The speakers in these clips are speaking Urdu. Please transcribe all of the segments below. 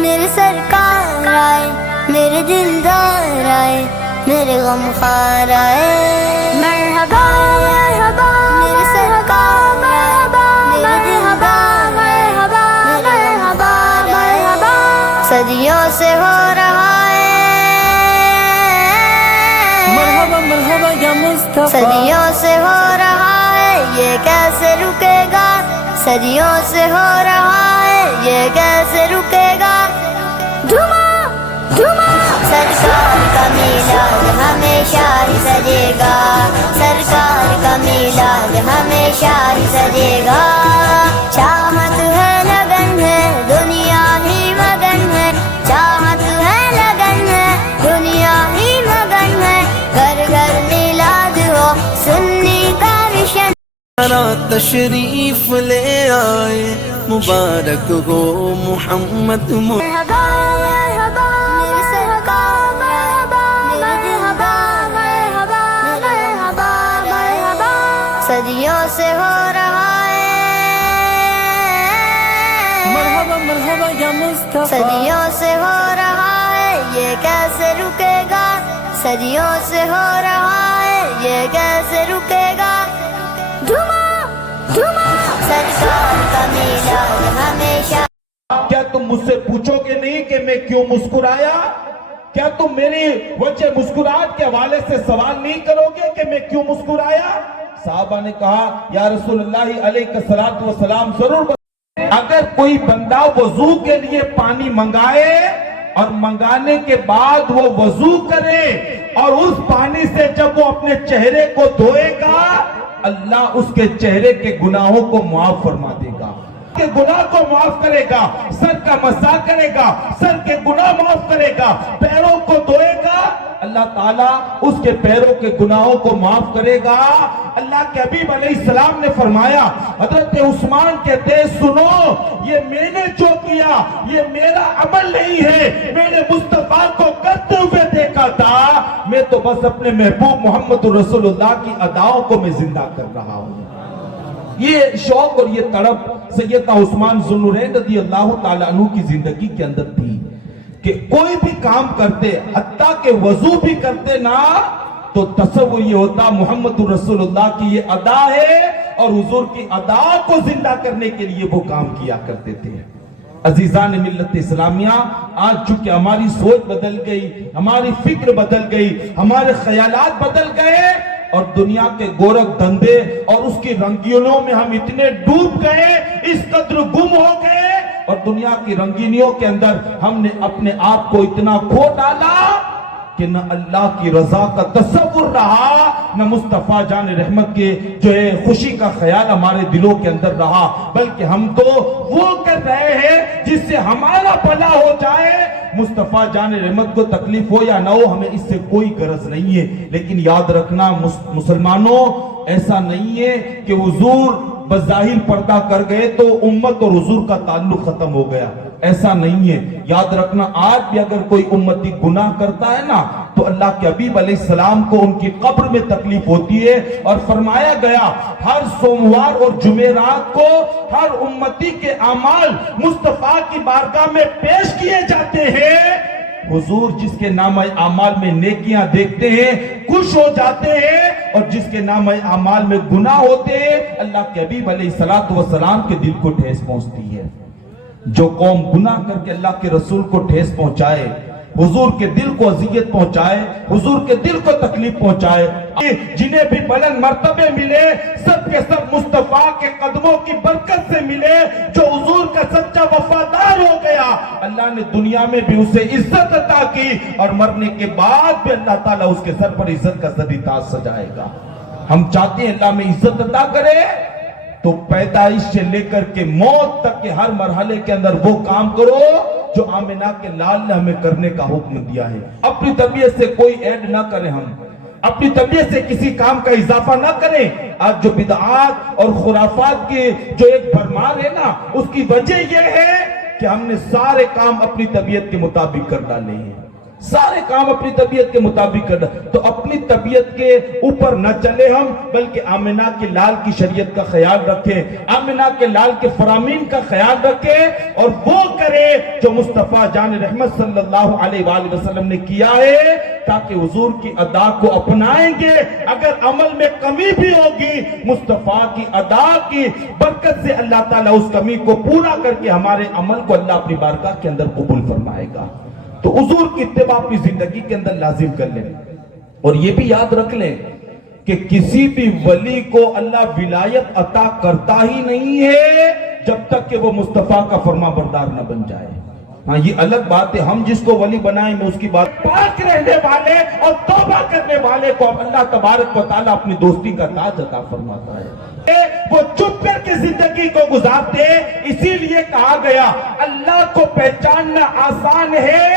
میرے سرکار آئے، میرے دلدار آئے، میرے غم خوار آئے۔ مرحبا مرحبا میرے سرکار آئے، میرے دلدار آئے، مرحبا مرحبا صدیوں سے ہو رہا ہے، مرحبا مرحبا یا مصطفیٰ، صدیوں سے ہو رہا ہے، یہ کیسے رکے گا؟ صدیوں سے ہو رہا ہے، یہ کیسے رکے گا؟ دھماں دھماں سرکار کا میلاد ہمیشہ ہی سجے گا، سرکار کا میلاد ہمیشہ ہی سجے گا۔ چاہت ہے لگن ہے، دنیا ہی مگن ہے، چاہت ہے لگن ہے، دنیا ہی مگن ہے، گھر گھر میلاد ہو، سنی کا مشن۔ تشریف لے آئے، مبارک ہو محمد مرحبا مرحبا میرے سرکار، مرحبا مرحبا مرحبا مرحبا مرحبا صدیوں سے ہو رہا ہے، مرحبا مرحبا یا مصطفیٰ، صدیوں سے ہو رہا ہے، یہ کیسے رکے گا؟ صدیوں سے ہو رہا ہے، یہ کیسے رکے گا؟ دھماں دھماں سرکار کا میلاد ہمیشہ۔ کیا تم مجھ سے پوچھو گے نہیں کہ میں کیوں مسکرایا؟ کیا تم میری وجہ مسکراہٹ کے حوالے سے سوال نہیں کرو گے کہ میں کیوں مسکرایا؟ صحابہ نے کہا یا رسول اللہ علیہ الصلوۃ والسلام ضرور اگر کوئی بندہ وضو کے لیے پانی منگائے اور منگانے کے بعد وہ وضو کرے اور اس پانی سے جب وہ اپنے چہرے کو دھوئے گا، اللہ اس کے چہرے کے گناہوں کو معاف فرما دے گا، کے گناہ کو معاف کرے گا، سر کا مسح کرے گا، سر کے گناہ معاف کرے گا، پیروں کو دھوئے گا، اللہ تعالیٰ اس کے پیروں کے گناہوں کو معاف کرے گا۔ اللہ کے حبیب علیہ السلام نے فرمایا، حضرت عثمان کہتے ہیں سنو، یہ میں نے جو کیا یہ میرا عمل نہیں ہے، میں نے مصطفیٰ کو کرتے ہوئے دیکھا تھا، میں تو بس اپنے محبوب محمد رسول اللہ کی اداؤں کو میں زندہ کر رہا ہوں۔ یہ شوق اور یہ تڑپ سیدنا عثمان ذو النورین رضی اللہ تعالیٰ عنہ کی زندگی کے اندر تھی کہ کوئی بھی کام کرتے، حتیٰ کہ وضو بھی کرتے نا، تو تصور یہ ہوتا محمد رسول اللہ کی یہ ادا ہے اور حضور کی ادا کو زندہ کرنے کے لیے وہ کام کیا کرتے تھے۔ عزیزان ملت اسلامیہ، آج چونکہ ہماری سوچ بدل گئی، ہماری فکر بدل گئی، ہمارے خیالات بدل گئے اور دنیا کے گورکھ دھندے اور اس کی رنگینیوں میں ہم اتنے ڈوب گئے، اس قدر گم ہو گئے اور دنیا کی رنگینیوں کے اندر ہم نے اپنے آپ کو اتنا کھو ڈالا کہ نہ اللہ کی رضا کا تصور رہا، نہ مصطفیٰ جان رحمت کے جو ہے خوشی کا خیال ہمارے دلوں کے اندر رہا، بلکہ ہم تو وہ کر رہے ہیں جس سے ہمارا بھلا ہو جائے، مصطفیٰ جان رحمت کو تکلیف ہو یا نہ ہو، ہمیں اس سے کوئی غرض نہیں ہے۔ لیکن یاد رکھنا مسلمانوں، ایسا نہیں ہے کہ حضور بظاہر پردہ کر گئے تو امت اور حضور کا تعلق ختم ہو گیا، ایسا نہیں ہے۔ یاد رکھنا آج بھی اگر کوئی امتی گناہ کرتا ہے نا تو اللہ کے حبیب علیہ السلام کو ان کی قبر میں تکلیف ہوتی ہے، اور فرمایا گیا ہر سوموار اور جمعرات کو ہر امتی کے اعمال مصطفیٰ کی بارگاہ میں پیش کیے جاتے ہیں، حضور جس کے نامہ اعمال میں نیکیاں دیکھتے ہیں خوش ہو جاتے ہیں، اور جس کے نامہ اعمال میں گناہ ہوتے ہیں اللہ کے حبیب علیہ السلام کے دل کو ٹھیس پہنچتی ہے۔ جو قوم گناہ کر کے اللہ کے رسول کو ٹھیس پہنچائے، حضور کے دل کو اذیت پہنچائے، حضور کے دل کو تکلیف پہنچائے، جنہیں بھی بلند مرتبے ملے سب کے سب مصطفیٰ کے قدموں کی برکت سے ملے۔ جو حضور کا سچا وفادار ہو گیا اللہ نے دنیا میں بھی اسے عزت عطا کی، اور مرنے کے بعد بھی اللہ تعالیٰ اس کے سر پر عزت کا زری تاج سجائے گا۔ ہم چاہتے ہیں اللہ میں عزت عطا کرے تو پیدائش سے لے کر کے موت تک کے ہر مرحلے کے اندر وہ کام کرو جو آمنہ کے لال نے ہمیں کرنے کا حکم دیا ہے۔ اپنی طبیعت سے کوئی ایڈ نہ کریں، ہم اپنی طبیعت سے کسی کام کا اضافہ نہ کریں۔ آج جو بدعات اور خرافات کی جو ایک بھرمار ہے نا، اس کی وجہ یہ ہے کہ ہم نے سارے کام اپنی طبیعت کے مطابق کر ڈالے ہیں۔ سارے کام اپنی طبیعت کے مطابق کرنا. تو اپنی طبیعت کے اوپر نہ چلے ہم، بلکہ آمنہ کے لال کی شریعت کا خیال رکھیں، آمنہ کے لال کے فرامین کا خیال رکھیں، اور وہ کرے جو مصطفیٰ جان رحمت صلی اللہ علیہ وآلہ وسلم نے کیا ہے، تاکہ حضور کی ادا کو اپنائیں گے. اگر عمل میں کمی بھی ہوگی، مصطفیٰ کی ادا کی برکت سے اللہ تعالیٰ اس کمی کو پورا کر کے ہمارے عمل کو اللہ اپنی بارگاہ کے اندر قبول فرمائے گا. تو حضور کی اتباع اپنی زندگی کے اندر لازم کر لیں. اور یہ بھی یاد رکھ لیں کہ کسی بھی ولی کو اللہ ولایت عطا کرتا ہی نہیں ہے جب تک کہ وہ مصطفیٰ کا فرما بردار نہ بن جائے. ہاں یہ الگ بات ہے، ہم جس کو ولی بنائیں میں اس کی بات. پاک رہنے والے اور توبہ کرنے والے کو اللہ تبارک و تعالیٰ اپنی دوستی کا تاج عطا فرماتا ہے. وہ چپ کر کے زندگی کو گزارتے، اسی لیے کہا گیا اللہ کو پہچاننا آسان ہے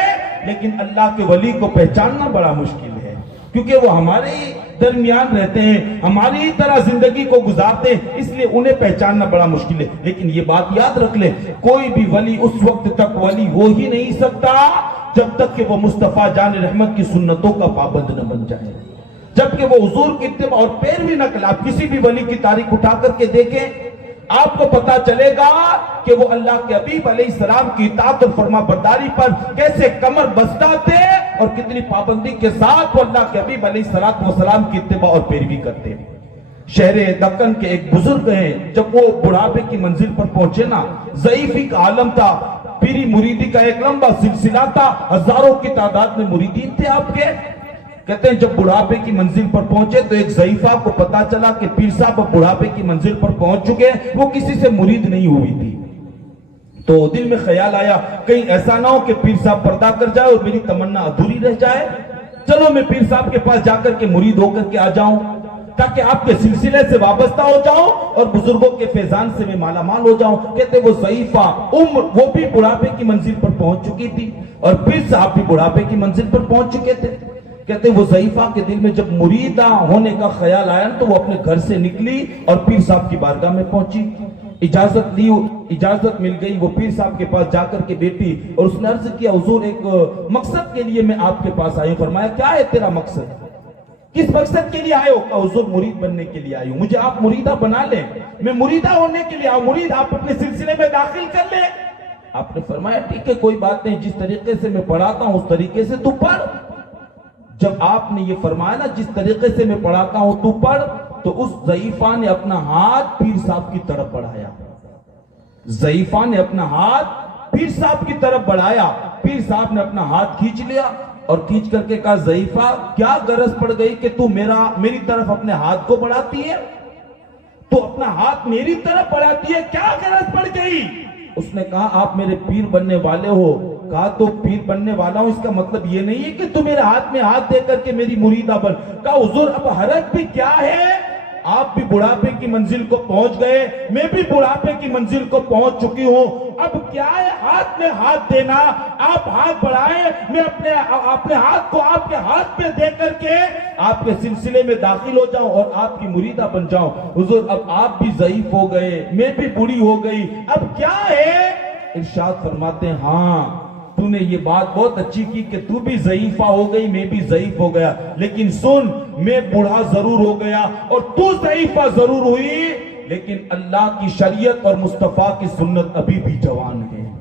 لیکن اللہ کے ولی کو پہچاننا بڑا مشکل ہے، کیونکہ وہ ہمارے ہی درمیان رہتے ہیں، ہماری ہی طرح زندگی کو گزارتے ہیں، اس لیے انہیں پہچاننا بڑا مشکل ہے. لیکن یہ بات یاد رکھ لیں، کوئی بھی ولی اس وقت تک ولی ہو ہی نہیں سکتا جب تک کہ وہ مصطفیٰ جان رحمت کی سنتوں کا پابند نہ بن جائے، جبکہ وہ حضور کی اتباع اور پیروی نہ کرے. آپ کسی بھی ولی کی تاریخ اٹھا کر کے دیکھیں، آپ کو پتا چلے گا کہ وہ اللہ کے حبیب علیہ السلام کی اطاعت اور فرما برداری پر کیسے کمر بستہ تھے اور کتنی پابندی کے ساتھ وہ اللہ کے حبیب علیہ السلام کی اتباع اور پیروی کرتے. شہر دکن کے ایک بزرگ ہیں، جب وہ بڑھاپے کی منزل پر پہنچے نا، ضعیفی کا عالم تھا، پیری مریدی کا ایک لمبا سلسلہ تھا، ہزاروں کی تعداد میں مریدین تھے آپ کے. کہتے ہیں جب بڑھاپے کی منزل پر پہنچے تو ایک ضعیفہ کو پتا چلا کہ پیر صاحب بڑھاپے کی منزل پر پہنچ چکے، وہ کسی سے مرید نہیں ہوئی تھی. تو دل میں خیال آیا کہیں ایسا نہ ہو کہ پیر صاحب پردہ کر جائے اور میری تمنا ادھوری رہ جائے. چلو میں پیر صاحب کے پاس جا کر کے مرید ہو کر کے آ جاؤں تاکہ آپ کے سلسلے سے وابستہ ہو جاؤں اور بزرگوں کے فیضان سے میں مالا مال ہو جاؤں. کہتے وہ ضعیفہ عمر، وہ بھی بڑھاپے کی منزل پر پہنچ چکی تھی اور پیر صاحب بھی بڑھاپے کی منزل پر پہنچ چکے تھے. کہتے وہ ضعیفہ کے دل میں جب مریدہ ہونے کا خیال آیا تو وہ اپنے گھر سے نکلی اور پیر صاحب کی بارگاہ میں پہنچی. اجازت لی، اجازت مل گئی، وہ پیر صاحب کے پاس جا کر کے بیٹھی اور اس نے عرض کیا حضور ایک مقصد کے لیے میں آپ کے پاس آئی ہوں. فرمایا کیا ہے تیرا مقصد؟ کس مقصد کے لیے آئے ہو؟ کہا حضور مرید بننے کے لیے آئی ہوں، مجھے آپ مریدہ بنا لیں، میں مریدہ ہونے کے لیے آؤں، مرید آپ اپنے سلسلے میں داخل کر لیں. آپ نے فرمایا ٹھیک ہے کوئی بات نہیں، جس طریقے سے میں پڑھاتا ہوں اس طریقے سے تو پڑھ. جب آپ نے یہ فرمایا نا جس طریقے سے میں پڑھاتا ہوں تو پڑھ، تو اس ضعیفہ نے اپنا ہاتھ پیر صاحب کی طرف بڑھایا. ضعیفہ نے اپنا ہاتھ پیر صاحب کی طرف بڑھایا. پیر صاحب نے اپنا ہاتھ کھینچ لیا اور کھینچ کر کے کہا ضعیفہ کیا غرض پڑ گئی کہ تو میری طرف اپنے ہاتھ کو بڑھاتی ہے، تو اپنا ہاتھ میری طرف بڑھاتی ہے، کیا غرض پڑ گئی؟ اس نے کہا آپ میرے پیر بننے والے ہو. کہا تو پیر بننے والا ہوں اس کا مطلب یہ نہیں ہے کہ تو میرے ہاتھ میں ہاتھ دے کر کے میری مریدہ بن. کہا حضور اب حرج بھی کیا ہے، آپ بھی بڑھاپے کی منزل کو پہنچ گئے، میں بھی بڑھاپے کی منزل کو پہنچ چکی ہوں، اب کیا ہے ہاتھ میں ہاتھ دینا، آپ ہاتھ بڑھائیں، میں اپنے ہاتھ کو آپ کے ہاتھ پہ دے کر کے آپ کے سلسلے میں داخل ہو جاؤں اور آپ کی مریدہ بن جاؤں. حضور اب آپ بھی ضعیف ہو گئے، میں بھی بوڑھی ہو گئی، اب کیا ہے؟ ارشاد فرماتے ہیں ہاں تو نے یہ بات بہت اچھی کی کہ تو بھی ضعیفہ ہو گئی، میں بھی ضعیف ہو گیا، لیکن سن میں بوڑھا ضرور ہو گیا اور تو ضعیفہ ضرور ہوئی، لیکن اللہ کی شریعت اور مصطفیٰ کی سنت ابھی بھی جوان ہے،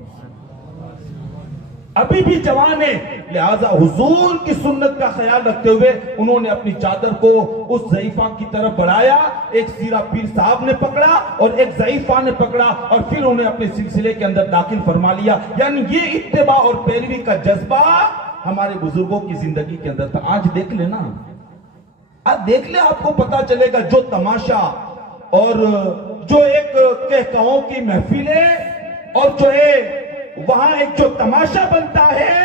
ابھی بھی جوان ہے. لہذا حضور کی سنت کا خیال رکھتے ہوئے انہوں نے اپنی چادر کو اس ضعیفہ کی طرف بڑھایا. ایک سیرا پیر صاحب نے پکڑا اور ایک ضعیفہ نے پکڑا اور پھر انہیں اپنے سلسلے کے اندر داخل فرما لیا. یعنی یہ اتباع اور پیروی کا جذبہ ہمارے بزرگوں کی زندگی کے اندر تھا. آج دیکھ لینا، آج دیکھ لے، آپ کو پتا چلے گا جو تماشا اور جو ایک کہکہوں کی محفلیں اور جو ہے وہاں ایک جو تماشا بنتا ہے،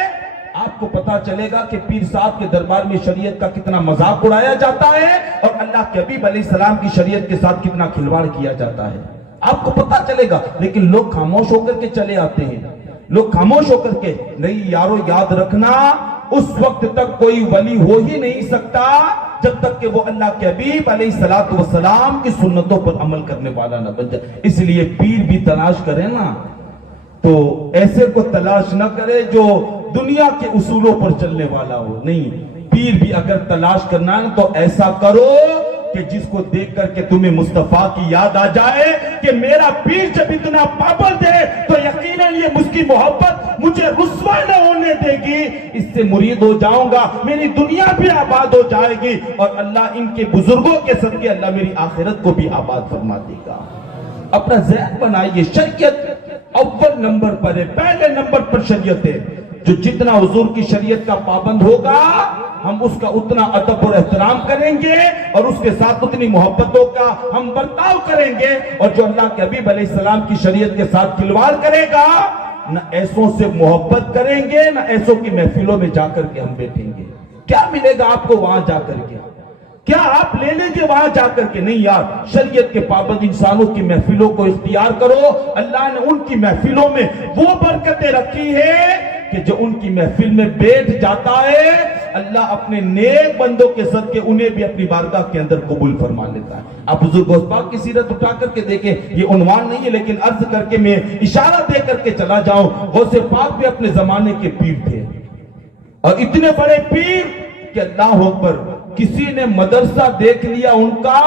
آپ کو پتا چلے گا کہ پیر صاحب کے دربار میں شریعت کا کتنا مذاق اڑایا جاتا ہے اور اللہ کے حبیب علیہ السلام کی شریعت کے ساتھ کتنا کھلواڑ کیا جاتا ہے. آپ کو پتا چلے گا. لیکن لوگ خاموش ہو کر کے چلے آتے ہیں، لوگ خاموش ہو کر کے. نہیں یارو، یاد رکھنا اس وقت تک کوئی ولی ہو ہی نہیں سکتا جب تک کہ وہ اللہ کے حبیب علیہ السلام کی سنتوں پر عمل کرنے والا نہ بن جائے. اس لیے پیر بھی تلاش کرے نا تو ایسے کو تلاش نہ کرے جو دنیا کے اصولوں پر چلنے والا ہو. نہیں, پیر بھی اگر تلاش کرنا ہے تو ایسا کرو کہ جس کو دیکھ کر کے تمہیں مصطفیٰ کی یاد آ جائے کہ میرا پیر جب اتنا پابند ہے تو یقیناً یہ مجھ کی محبت مجھے رسوا نہ ہونے دے گی. اس سے مرید ہو جاؤں گا, میری دنیا بھی آباد ہو جائے گی, اور اللہ ان کے بزرگوں کے صدقے اللہ میری آخرت کو بھی آباد فرما دے گا. اپنا ذہن بنائیے, شریعت اول نمبر پر ہے, پہلے نمبر پر شریعت ہے. جو جتنا حضور کی شریعت کا پابند ہوگا ہم اس کا اتنا ادب اور احترام کریں گے, اور اس کے ساتھ اتنی محبتوں کا ہم برتاؤ کریں گے. اور جو اللہ کے حبیب علیہ السلام کی شریعت کے ساتھ کھلواڑ کرے گا, نہ ایسوں سے محبت کریں گے, نہ ایسوں کی محفلوں میں جا کر کے ہم بیٹھیں گے. کیا ملے گا آپ کو وہاں جا کر کے؟ کیا آپ لے لیں گے وہاں جا کر کے؟ نہیں یار, شریعت کے پابند انسانوں کی محفلوں کو اختیار کرو. اللہ نے ان کی محفلوں میں وہ برکتیں رکھی ہے کہ جو ان کی محفل میں بیٹھ جاتا ہے, اللہ اپنے نیک بندوں کے صدقے انہیں بھی اپنی بارگاہ کے اندر قبول فرما لیتا ہے. آپ حضور غوث پاک کی سیرت اٹھا کر کے دیکھیں, یہ عنوان نہیں ہے لیکن عرض کر کے میں اشارہ دے کر کے چلا جاؤں. غوث پاک بھی اپنے زمانے کے پیر تھے, اور اتنے بڑے پیر کہ اللہ اکبر, کسی نے مدرسہ دیکھ لیا ان کا,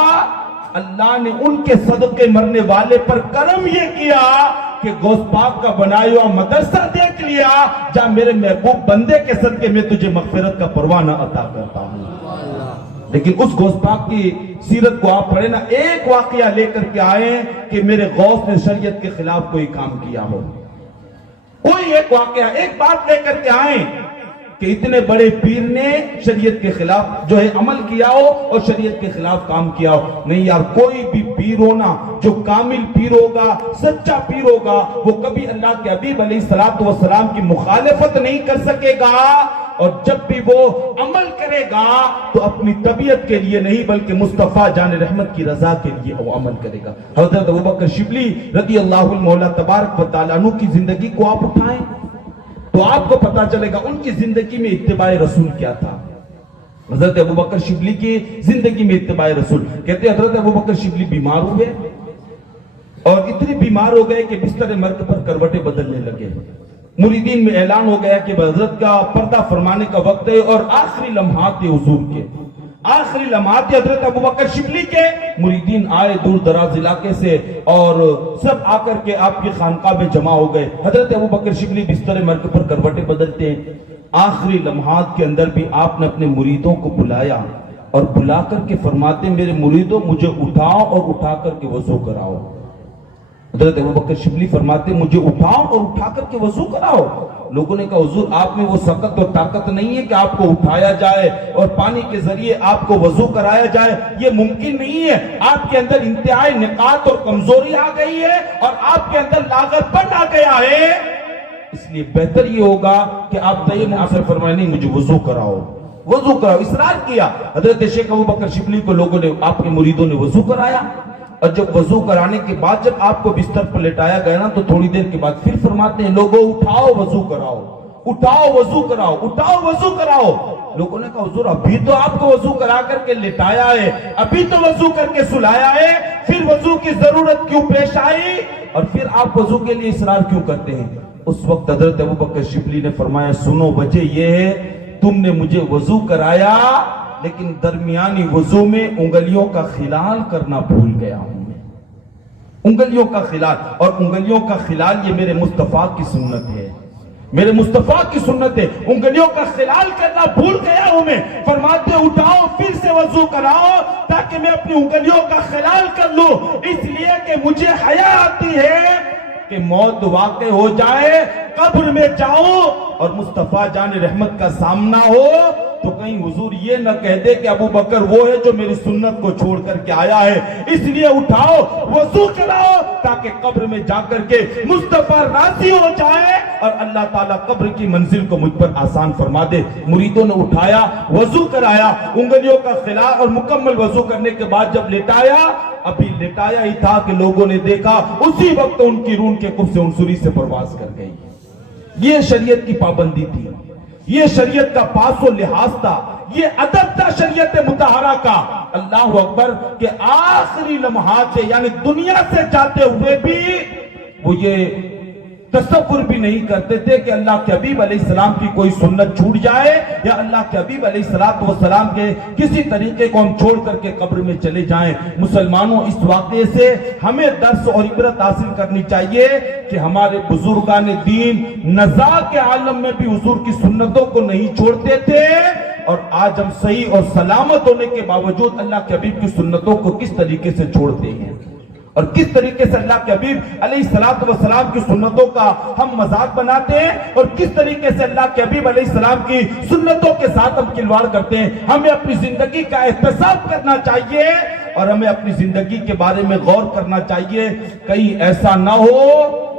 اللہ نے ان کے صدقے مرنے والے پر کرم یہ کیا کہ غوث پاک کا بنایا ہوا مدرسہ دیکھ لیا, جا میرے محبوب بندے کے صدقے میں تجھے مغفرت کا پروانہ عطا کرتا ہوں. لیکن اس غوث پاک کی سیرت کو آپ پڑھیں نا, ایک واقعہ لے کر کے آئیں کہ میرے غوث نے شریعت کے خلاف کوئی کام کیا ہو. کوئی ایک واقعہ, ایک بات لے کر کے آئیں کہ اتنے بڑے پیر نے شریعت کے خلاف جو ہے عمل کیا ہو اور شریعت کے خلاف کام کیا ہو. نہیں یار, کوئی بھی پیر ہونا جو کامل پیر ہوگا, سچا پیر ہوگا, وہ کبھی اللہ کے حبیب علیہ السلام کی مخالفت نہیں کر سکے گا, اور جب بھی وہ عمل کرے گا تو اپنی طبیعت کے لیے نہیں بلکہ مصطفیٰ جان رحمت کی رضا کے لیے وہ عمل کرے گا. حضرت ابوبکر شبلی رضی اللہ عنہ تبارک و تعالیٰ عنہ کی زندگی کو آپ اٹھائیں تو آپ کو پتا چلے گا ان کی زندگی میں اتباع رسول کیا تھا. حضرت ابوبکر شبلی کی زندگی میں اتباع رسول, کہتے ہیں حضرت ابوبکر شبلی بیمار ہوئے, اور اتنے بیمار ہو گئے کہ بستر مرگ پر کروٹیں بدلنے لگے. مریدین میں اعلان ہو گیا کہ حضرت کا پردہ فرمانے کا وقت ہے, اور آخری لمحات حضور کے, آخری لمحات حضرت ابوبکر شبلی کے. مریدین آئے دور دراز علاقے سے, اور سب آ کر کے آپ کی خانقاہ میں جمع ہو گئے. حضرت ابوبکر شبلی بستر مرگ پر کروٹیں بدلتے ہیں. آخری لمحات کے اندر بھی آپ نے اپنے مریدوں کو بلایا, اور بلا کر کے فرماتے ہیں میرے مریدوں مجھے اٹھاؤ اور اٹھا کر کے وضو کراؤ. حضرت ابوبکر شبلی فرماتے مجھے اٹھاؤ اور اٹھا کر کے وضو کراؤ. لوگوں نے کہا حضور آپ میں وہ سکت اور طاقت نہیں ہے کہ آپ کو اٹھایا جائے اور پانی کے ذریعے آپ کو وضو کرایا جائے, یہ ممکن نہیں ہے. آپ کے اندر انتہائی نقاط اور کمزوری آ گئی ہے, اور آپ کے اندر لاغر پن آ گیا ہے. اس لیے بہتر یہ ہوگا کہ آپ تیمم سے فرمائیں نہیں مجھے وضو کراؤ, وضو کراؤ. اصرار کیا. حضرت شیخ ابوبکر شبلی کو لوگوں نے, آپ کے مریدوں نے وضو کرایا, اور جب وضو کرانے کے بعد جب آپ کو بستر پر لٹایا گیا نا تو تھوڑی دیر کے بعد پھر فرماتے ہیں لوگوں اٹھاؤ وضو کراؤ, اٹھاؤ وضو کراؤ, اٹھاؤ وضو کراؤ. لوگوں نے کہا حضور ابھی تو آپ کو وضو کرا کر کے لٹایا ہے, ابھی تو وضو کر کے سلایا ہے, پھر وضو کی ضرورت کیوں پیش آئی, اور پھر آپ وضو کے لیے اصرار کیوں کرتے ہیں؟ اس وقت حضرت ابوبکر شبلی نے فرمایا سنو, وجہ یہ ہے تم نے مجھے وضو کرایا لیکن درمیانی وضو میں انگلیوں کا خلال کرنا بھول گیا ہوں میں, انگلیوں کا خلال. اور انگلیوں کا خلال یہ میرے مصطفیٰ کی سنت ہے, میرے مصطفیٰ کی سنت ہے. انگلیوں کا خلال کرنا بھول گیا ہوں میں. فرماتے اٹھاؤ پھر سے وضو کراؤ تاکہ میں اپنی انگلیوں کا خلال کر لوں, اس لیے کہ مجھے حیا آتی ہے کہ موت واقع ہو جائے, قبر میں جاؤ اور مصطفیٰ جان رحمت کا سامنا ہو تو کہیں حضور یہ نہ کہہ دے کہ ابو بکر وہ ہے جو میری سنت کو چھوڑ کر کے آیا ہے. اس لیے اٹھاؤ وضو کراؤ تاکہ قبر میں جا کر کے مصطفیٰ راضی ہو جائے اور اللہ تعالیٰ قبر کی منزل کو مجھ پر آسان فرما دے. مریدوں نے اٹھایا, وضو کرایا, انگلیوں کا خلال, اور مکمل وضو کرنے کے بعد جب لٹایا, ابھی لٹایا ہی تھا کہ لوگوں نے دیکھا اسی وقت ان کی روح کے قبض سے عنصری سے پرواز کر گئی. یہ شریعت کی پابندی تھی, یہ شریعت کا پاس و لحاظ تھا, یہ ادب تھا شریعت مطہرہ کا. اللہ اکبر کہ آخری لمحات سے یعنی دنیا سے جاتے ہوئے بھی وہ یہ تصور بھی نہیں کرتے تھے کہ اللہ کے حبیب علیہ السلام کی کوئی سنت چھوٹ جائے یا اللہ کے حبیب علیہ السلام کے کسی طریقے کو ہم چھوڑ کر کے قبر میں چلے جائیں۔ مسلمانوں، اس واقعے سے ہمیں درس اور عبرت حاصل کرنی چاہیے کہ ہمارے بزرگان دین نزاع کے عالم میں بھی حضور کی سنتوں کو نہیں چھوڑتے تھے، اور آج ہم صحیح اور سلامت ہونے کے باوجود اللہ کے حبیب کی سنتوں کو کس طریقے سے چھوڑتے ہیں، اور کس طریقے سے اللہ کے حبیب علیہ السلام کی سنتوں کا ہم مذاق بناتے ہیں، اور کس طریقے سے اللہ کے حبیب علیہ السلام کی سنتوں کے ساتھ ہم کھلواڑ کرتے ہیں۔ ہمیں اپنی زندگی کا احتساب کرنا چاہیے اور ہمیں اپنی زندگی کے بارے میں غور کرنا چاہیے، کہیں ایسا نہ ہو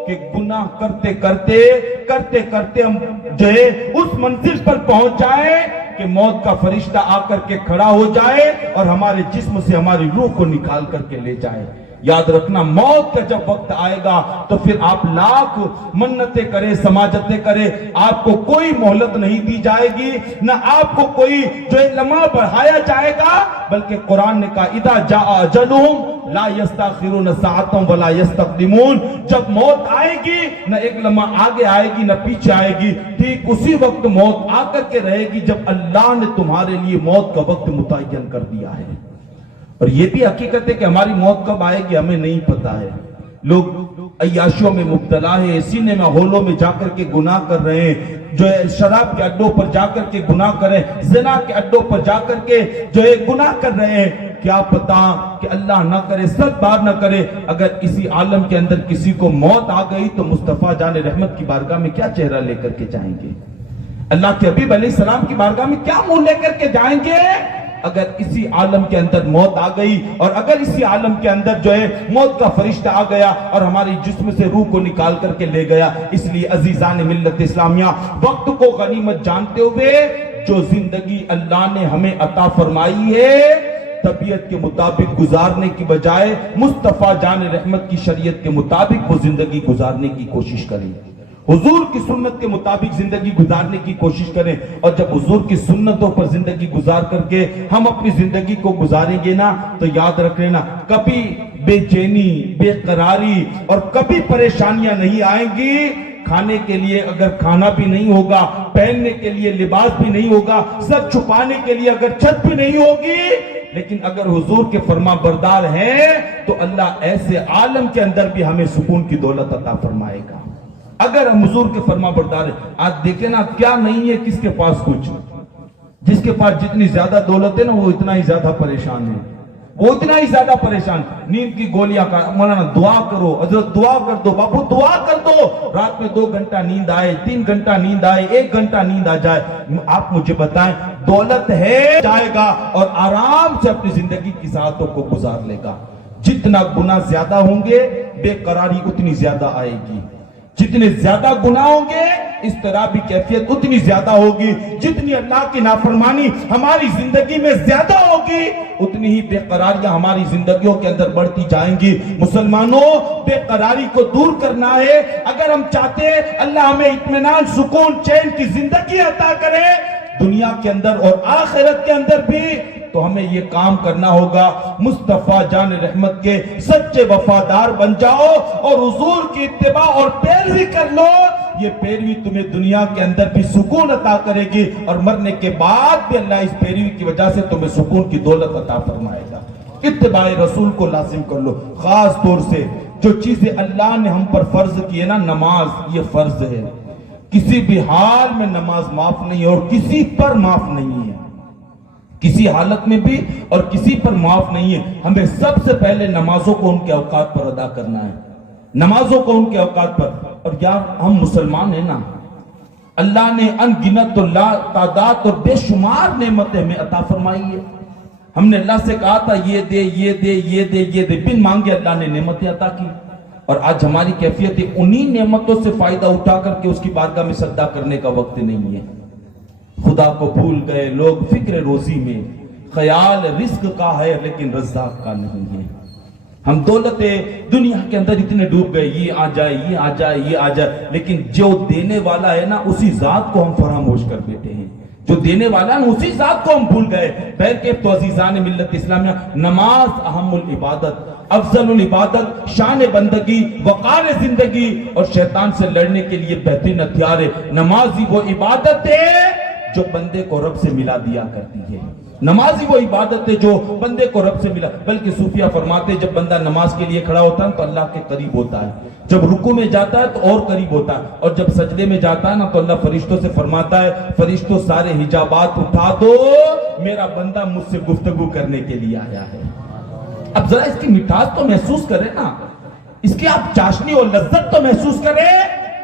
کہ گناہ کرتے کرتے ہم جو ہے اس منزل پر پہنچ جائیں کہ موت کا فرشتہ آ کر کے کھڑا ہو جائے اور ہمارے جسم سے ہماری روح کو نکال کر کے لے جائے۔ یاد رکھنا، موت کا جب وقت آئے گا تو پھر آپ لاکھ منتیں کریں، سماجتیں کریں، آپ کو کوئی مہلت نہیں دی جائے گی، نہ آپ کو کوئی جو لمحہ بڑھایا جائے گا، بلکہ قرآن نے کہا اذا جاء اجلهم لا يستأخرون ساعة ولا يستقدمون، جب موت آئے گی نہ ایک لمحہ آگے آئے گی نہ پیچھے آئے گی، ٹھیک اسی وقت موت آ کر کے رہے گی جب اللہ نے تمہارے لیے موت کا وقت متعین کر دیا ہے۔ اور یہ بھی حقیقت ہے کہ ہماری موت کب آئے گی ہمیں نہیں پتا ہے۔ لوگ عیاشیوں میں مبتلا ہے، سینما ہالوں میں جا کر کے گناہ کر رہے ہیں، جو ہے شراب کے اڈوں پر جا کر کے گناہ کر رہے ہیں، زنا کے اڈوں پر جا کر کے جو ہے گناہ کر رہے ہیں۔ کیا پتا کہ اللہ نہ کرے، 100 بار نہ کرے، اگر اسی عالم کے اندر کسی کو موت آ گئی تو مصطفیٰ جان رحمت کی بارگاہ میں کیا چہرہ لے کر کے جائیں گے؟ اللہ کے حبیب علیہ السلام کی بارگاہ میں کیا منہ لے کر کے جائیں گے؟ اگر اسی عالم کے اندر موت آ گئی، اور اگر اسی عالم کے اندر جو ہے موت کا فرشتہ آ گیا اور ہماری جسم سے روح کو نکال کر کے لے گیا۔ اس لیے عزیزان ملت اسلامیہ، وقت کو غنیمت جانتے ہوئے جو زندگی اللہ نے ہمیں عطا فرمائی ہے، طبیعت کے مطابق گزارنے کی بجائے مصطفیٰ جان رحمت کی شریعت کے مطابق وہ زندگی گزارنے کی کوشش کریں، حضور کی سنت کے مطابق زندگی گزارنے کی کوشش کریں۔ اور جب حضور کی سنتوں پر زندگی گزار کر کے ہم اپنی زندگی کو گزاریں گے نا، تو یاد رکھ لینا کبھی بے چینی، بے قراری اور کبھی پریشانیاں نہیں آئیں گی۔ کھانے کے لیے اگر کھانا بھی نہیں ہوگا، پہننے کے لیے لباس بھی نہیں ہوگا، سر چھپانے کے لیے اگر چھت بھی نہیں ہوگی، لیکن اگر حضور کے فرما بردار ہیں تو اللہ ایسے عالم کے اندر بھی ہمیں سکون کی دولت عطا فرمائے گا۔ اگر ہم حضور کے فرما بردار ہیں، آج دیکھیں نا کیا نہیں ہے کس کے پاس کچھ، جس کے پاس جتنی زیادہ دولت ہے نا وہ اتنا ہی زیادہ پریشان ہے، وہ اتنا ہی زیادہ پریشان۔ نیند کی گولیاں کا مولانا دعا کرو، حضرت دعا کر دو، باپو دعا کر دو، رات میں 2 گھنٹہ نیند آئے، 3 گھنٹہ نیند آئے، 1 گھنٹہ نیند آ جائے۔ آپ مجھے بتائیں، دولت ہے جائے گا اور آرام سے اپنی زندگی کی ساعتوں کو گزار لے گا۔ جتنا گناہ زیادہ ہوں گے بے قراری اتنی زیادہ آئے گی، جتنے زیادہ گناہ ہوں گے اضطرابی کیفیت اتنی زیادہ ہوگی، جتنی اللہ کی نافرمانی ہماری زندگی میں زیادہ ہوگی اتنی ہی بے قراریاں ہماری زندگیوں کے اندر بڑھتی جائیں گی۔ مسلمانوں، بے قراری کو دور کرنا ہے۔ اگر ہم چاہتے ہیں اللہ ہمیں اطمینان، سکون، چین کی زندگی عطا کرے دنیا کے اندر اور آخرت کے اندر بھی، تو ہمیں یہ کام کرنا ہوگا، مصطفیٰ جان رحمت کے سچے وفادار بن جاؤ اور حضور کی اتباع اور پیروی کر لو۔ یہ پیروی تمہیں دنیا کے اندر بھی سکون عطا کرے گی اور مرنے کے بعد بھی اللہ اس پیروی کی وجہ سے تمہیں سکون کی دولت عطا فرمائے گا۔ اتباع رسول کو لازم کر لو، خاص طور سے جو چیزیں اللہ نے ہم پر فرض کی ہے نا، نماز یہ فرض ہے، کسی بھی حال میں نماز معاف نہیں ہے اور کسی پر معاف نہیں ہے، کسی حالت میں بھی اور کسی پر معاف نہیں ہے۔ ہمیں سب سے پہلے نمازوں کو ان کے اوقات پر ادا کرنا ہے، نمازوں کو ان کے اوقات پر۔ اور یار ہم مسلمان ہیں نا، اللہ نے ان گنت اللہ تعداد اور بے شمار نعمتیں ہمیں عطا فرمائی ہے۔ ہم نے اللہ سے کہا تھا یہ دے یہ دے یہ دے یہ دے، بن مانگے اللہ نے نعمتیں عطا کی، اور آج ہماری کیفیت ہے انہی نعمتوں سے فائدہ اٹھا کر کے اس کی بارگاہ میں سجدہ کرنے کا وقت نہیں ہے۔ خدا کو بھول گئے لوگ فکر روزی میں، خیال رزق کا ہے لیکن رزاق کا نہیں ہے۔ ہم دولت دنیا کے اندر اتنے ڈوب گئے، یہ آ جائے یہ آ جائے یہ آ جائے، لیکن جو دینے والا ہے نا اسی ذات کو ہم فراموش کر بیٹھے ہیں۔ جو دینے والا ہے اسی ذات کو ہم بھول گئے. بہرکیف تو عزیزان ملت اسلامیہ، نماز اہم العبادت، افضل العبادت، شان بندگی، وقار زندگی اور شیطان سے لڑنے کے لیے بہترین ہتھیار ہے. نماز ہی وہ عبادت ہے جو بندے کو رب سے ملا دیا کرتی ہے. نماز ہی وہ عبادت ہے جو بندے کو رب سے ملا. بلکہ صوفیہ فرماتے ہیں جب بندہ نماز کے لیے کھڑا ہوتا ہے تو اللہ کے قریب ہوتا ہے، جب رکوع میں جاتا ہے تو اور قریب ہوتا ہے، اور جب سجدے میں جاتا ہے نا تو اللہ فرشتوں سے فرماتا ہے فرشتوں سارے حجابات اٹھا دو، میرا بندہ مجھ سے گفتگو کرنے کے لیے آیا ہے. اب ذرا اس کی مٹھاس تو محسوس کریں نا، اس کی آپ چاشنی اور لذت تو محسوس کریں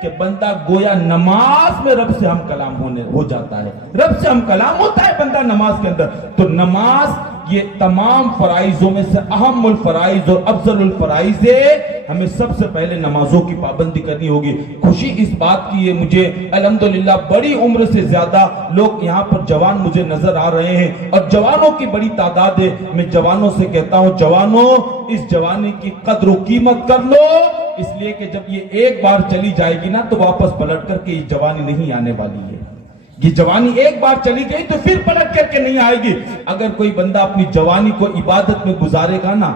کہ بندہ گویا نماز میں رب سے ہم کلام ہو جاتا ہے، رب سے ہم کلام ہوتا ہے بندہ نماز کے اندر. تو نماز یہ تمام فرائضوں میں سے اہم الفرائض اور افضل الفرائض ہے. ہمیں سب سے پہلے نمازوں کی پابندی کرنی ہوگی. خوشی اس بات کی ہے مجھے الحمدللہ بڑی عمر سے زیادہ لوگ یہاں پر جوان مجھے نظر آ رہے ہیں اور جوانوں کی بڑی تعداد ہے. میں جوانوں سے کہتا ہوں جوانوں اس جوانی کی قدر و قیمت کر لو، اس لیے کہ جب یہ ایک بار چلی جائے گی نا تو واپس پلٹ کر کے یہ جوانی نہیں آنے والی ہے. یہ جوانی ایک بار چلی گئی تو پھر پلٹ کر کے نہیں آئے گی. اگر کوئی بندہ اپنی جوانی کو عبادت میں گزارے گا نا،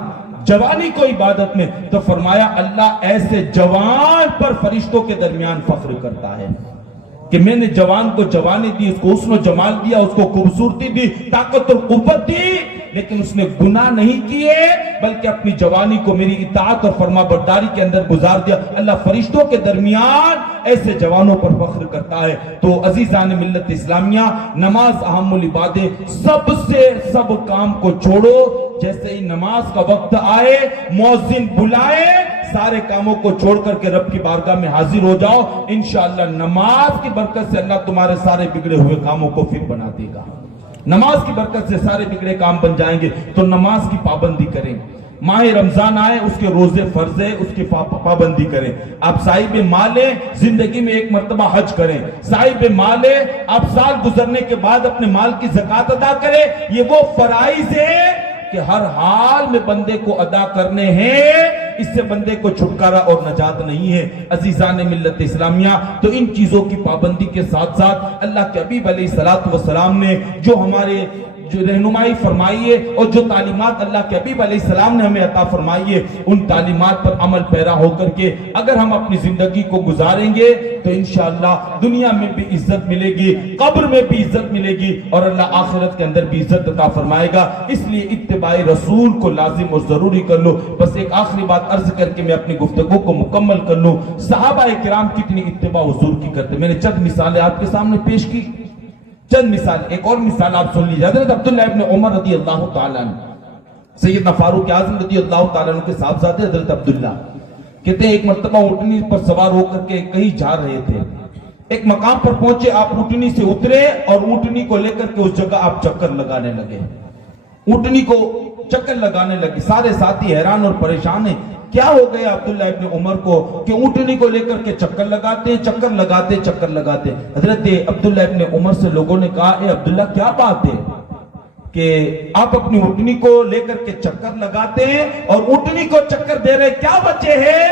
جوانی کو عبادت میں، تو فرمایا اللہ ایسے جوان پر فرشتوں کے درمیان فخر کرتا ہے کہ میں نے جوان کو جوانی دی، اس کو حسن و جمال دیا، اس کو خوبصورتی دی، طاقت اور قوت دی، لیکن اس نے گناہ نہیں کیے بلکہ اپنی جوانی کو میری اطاعت اور فرما برداری کے اندر گزار دیا. اللہ فرشتوں کے درمیان ایسے جوانوں پر فخر کرتا ہے. تو عزیزان ملت اسلامیہ، نماز اہم العبادت. سب سے سب کام کو چھوڑو، جیسے ہی نماز کا وقت آئے مؤذن بلائے سارے کاموں کو چھوڑ کر کے رب کی بارگاہ میں حاضر ہو جاؤ. انشاءاللہ نماز کی برکت سے اللہ تمہارے سارے بگڑے ہوئے کاموں کو پھر بنا دے گا. نماز کی برکت سے سارے بگڑے کام بن جائیں گے. تو نماز کی پابندی کریں. ماہ رمضان آئے اس کے روزے فرض ہے، اس کی پابندی کریں. آپ صاحب مال ہیں، زندگی میں ایک مرتبہ حج کریں. صاحب مال ہے، آپ سال گزرنے کے بعد اپنے مال کی زکوٰۃ ادا کریں. یہ وہ فرائض ہے کہ ہر حال میں بندے کو ادا کرنے ہیں، اس سے بندے کو چھٹکارا اور نجات نہیں ہے. عزیزان ملت اسلامیہ، تو ان چیزوں کی پابندی کے ساتھ ساتھ اللہ کے حبیب علیہ السلام نے جو ہمارے جو رہنمائی فرمائی ہے اور جو تعلیمات اللہ کے حبیب علیہ السلام نے ہمیں عطا فرمائی ہے، ان تعلیمات پر عمل پیرا ہو کر کے اگر ہم اپنی زندگی کو گزاریں گے تو انشاءاللہ دنیا میں بھی عزت ملے گی، قبر میں بھی عزت ملے گی اور اللہ آخرت کے اندر بھی عزت عطا فرمائے گا. اس لیے اتباع رسول کو لازم اور ضروری کر لو. بس ایک آخری بات عرض کر کے میں اپنی گفتگو کو مکمل کر لوں. صحابہ کرام کتنی اتباع حضور کی کرتے. میں نے چند مثالیں آپ کے سامنے پیش کی، چند مثال. ایک اور مثال آپ سن لیجیے. حضرت عبداللہ ابن عمر رضی اللہ تعالیٰ عنہ، سیدنا فاروق اعظم رضی اللہ تعالیٰ عنہ کے صاحبزادے حضرت عبداللہ کہتے ہیں ایک مرتبہ اونٹنی پر سوار ہو کر کے کہیں جا رہے تھے. ایک مقام پر پہنچے، آپ اونٹنی سے اترے اور اونٹنی کو لے کر کے اس جگہ آپ چکر لگانے لگے. اونٹنی کو چکر لگانے لگے. سارے ساتھی حیران اور پریشان ہیں. کیا ہو گیا عبداللہ ابن عمر کو کہ اونٹنی کو لے کر کے چکر لگاتے چکر لگاتے. حضرت عبداللہ ابن عمر سے لوگوں نے کہا اے عبداللہ کیا بات ہے کہ آپ اپنی اونٹنی کو لے کر کے چکر لگاتے ہیں اور اونٹنی کو چکر دے رہے، کیا وجہ ہے؟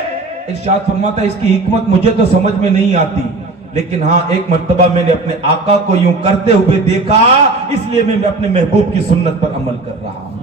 ارشاد فرماتا ہے اس کی حکمت مجھے تو سمجھ میں نہیں آتی، لیکن ہاں ایک مرتبہ میں نے اپنے آقا کو یوں کرتے ہوئے دیکھا، اس لیے میں اپنے محبوب کی سنت پر عمل کر رہا ہوں.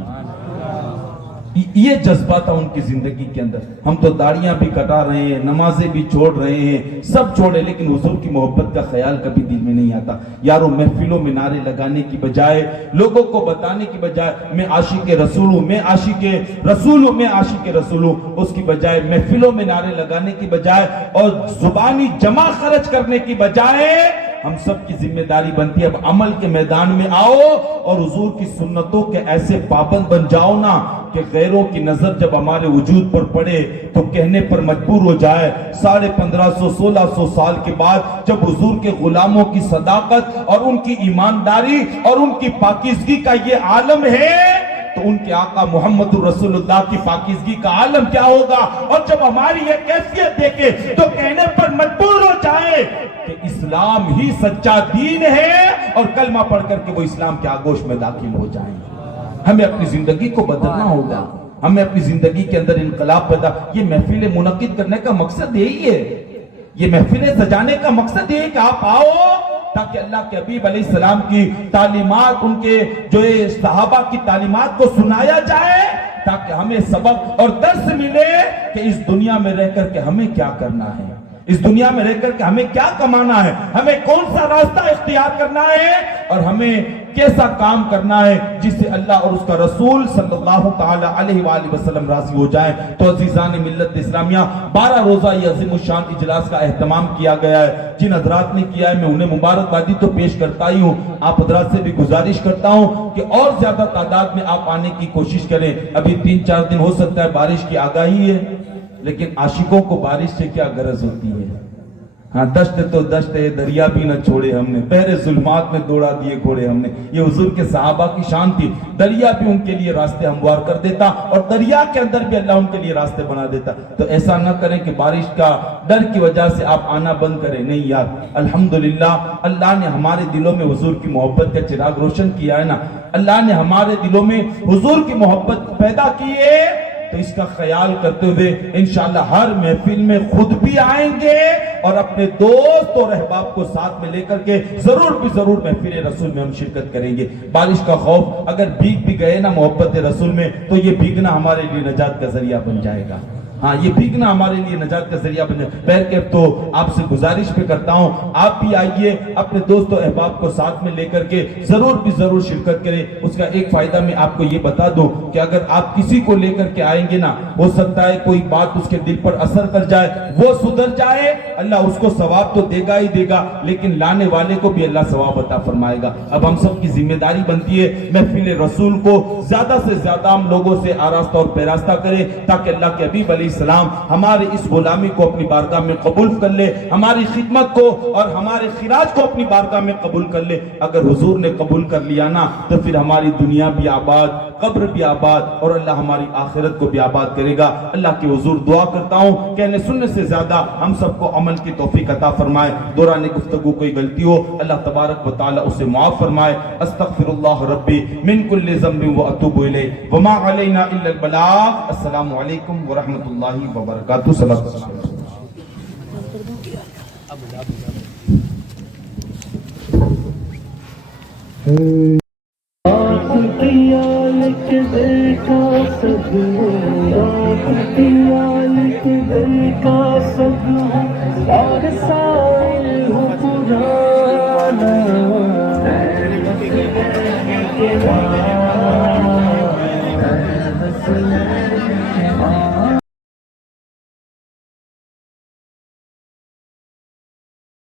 یہ جذبہ تھا ان کی زندگی کے اندر. ہم تو داڑیاں بھی کٹا رہے ہیں، نمازیں بھی چھوڑ رہے ہیں، سب چھوڑے، لیکن حضور کی محبت کا خیال کبھی دل میں نہیں آتا. یارو محفلوں میں نعرے لگانے کی بجائے، لوگوں کو بتانے کی بجائے میں عاشق رسول ہوں، میں عاشق رسول ہوں، میں عاشق رسول ہوں، اس کی بجائے محفلوں میں نعرے لگانے کی بجائے اور زبانی جمع خرچ کرنے کی بجائے ہم سب کی ذمہ داری بنتی ہے اب عمل کے میدان میں آؤ اور حضور کی سنتوں کے ایسے پابند بن جاؤ نا کہ غیروں کی نظر جب ہمارے وجود پر پڑے تو کہنے پر مجبور ہو جائے 1550-1600 سال کے بعد جب حضور کے غلاموں کی صداقت اور ان کی ایمانداری اور ان کی پاکیزگی کا یہ عالم ہے تو ان کے آقا محمد رسول اللہ کی پاکیزگی کا عالم کیا ہوگا. اور جب ہماری یہ کیفیت دیکھے تو کہنے پر مجبور ہو جائے کہ اسلام ہی سچا دین ہے اور کلمہ پڑھ کر کے وہ اسلام کے آغوش میں داخل ہو جائیں. ہمیں اپنی زندگی کو بدلنا ہوگا، ہمیں اپنی زندگی کے اندر انقلاب پیدا. یہ محفلیں منعقد کرنے کا مقصد یہی ہے، یہ محفلیں سجانے کا مقصد یہ ہے کہ آپ آؤ تاکہ اللہ کے حبیب علیہ السلام کی تعلیمات، ان کے جو صحابہ کی تعلیمات کو سنایا جائے، تاکہ ہمیں سبق اور درس ملے کہ اس دنیا میں رہ کر کے ہمیں کیا کرنا ہے، اس دنیا میں رہ کر کے ہمیں کیا کمانا ہے، ہمیں کون سا راستہ اختیار کرنا ہے، اور ہمیں کیسا کام کرنا ہے جس سے اللہ اور اس کا رسول صلی اللہ تعالی علیہ وآلہ وسلم راضی ہو جائیں۔ تو عزیزان ملت اسلامیہ، 12 روزہ یہ عظیم الشان اجلاس کا اہتمام کیا گیا ہے۔ جن حضرات نے کیا ہے میں انہیں مبارکبادی تو پیش کرتا ہی ہوں، آپ حضرات سے بھی گزارش کرتا ہوں کہ اور زیادہ تعداد میں آپ آنے کی کوشش کریں۔ ابھی 3-4 دن ہو سکتا ہے بارش کی آگاہی ہے، لیکن عاشقوں کو بارش سے کیا غرض ہوتی ہے؟ ہاں، دشت تو دشت ہے، دریا بھی نہ چھوڑے ہم نے، بحر ظلمات میں دوڑا دیے گھوڑے ہم نے۔ یہ حضور کے صحابہ کی شان تھی، دریا بھی ان کے لیے راستے ہموار کر دیتا، اور دریا کے اندر بھی اللہ ان کے لیے راستے بنا دیتا۔ تو ایسا نہ کریں کہ بارش کا ڈر کی وجہ سے آپ آنا بند کریں، نہیں یار، الحمدللہ اللہ نے ہمارے دلوں میں حضور کی محبت کا چراغ روشن کیا ہے نا، اللہ نے ہمارے دلوں میں حضور کی محبت پیدا کی ہے، تو اس کا خیال کرتے ہوئے انشاءاللہ ہر محفل میں خود بھی آئیں گے اور اپنے دوست اور احباب کو ساتھ میں لے کر کے ضرور محفل رسول میں ہم شرکت کریں گے۔ بارش کا خوف، اگر بھیگ بھی گئے نا محبت رسول میں، تو یہ بھیگنا ہمارے لیے نجات کا ذریعہ بن جائے گا۔ ہاں، یہ بھیگنا ہمارے لیے نجات کا ذریعہ بن جائے۔ بہرکیف تو آپ سے گزارش بھی کرتا ہوں، آپ بھی آئیے، اپنے دوست و احباب کو ساتھ میں لے کر کے ضرور شرکت کریں۔ اس کا ایک فائدہ میں آپ کو یہ بتا دوں کہ اگر آپ کسی کو لے کر کے آئیں گے نا، ہو سکتا ہے کوئی بات اس کے دل پر اثر کر جائے، وہ سدھر جائے، اللہ اس کو ثواب تو دے گا ہی دے گا، لیکن لانے والے کو بھی اللہ ثواب عطا فرمائے گا۔ اب ہم سب کی ذمہ داری بنتی ہے محفل رسول کو زیادہ سے زیادہ ہم لوگوں سے آراستہ اور پیراستہ کریں، تاکہ اللہ کے حبیب علیہ السلام ہمارے اس غلامی کو اپنی بارگاہ میں قبول کر لے، ہماری خدمت کو اور ہمارے خراج کو اپنی بارگاہ میں قبول کر لے۔ اگر حضور نے قبول کر لیا نا، تو پھر ہماری دنیا بھی آباد، قبر بھی آباد، اور اللہ ہماری آخرت کو بھی آباد کرے گا۔ اللہ کے حضور دعا کرتا ہوں کہنے سننے سے زیادہ ہم سب کو عمل کی توفیق عطا فرمائے۔ دوران گفتگو کوئی غلطی ہو اللہ تبارک و تعالی اسے معاف فرمائے۔ استغفر اللہ ربی من کل ذنب و اتوب الیہ وما علینا الا البلاغ۔ السلام علیکم ورحمۃ اللہ وبرکاتہ۔ صلاۃ والسلام۔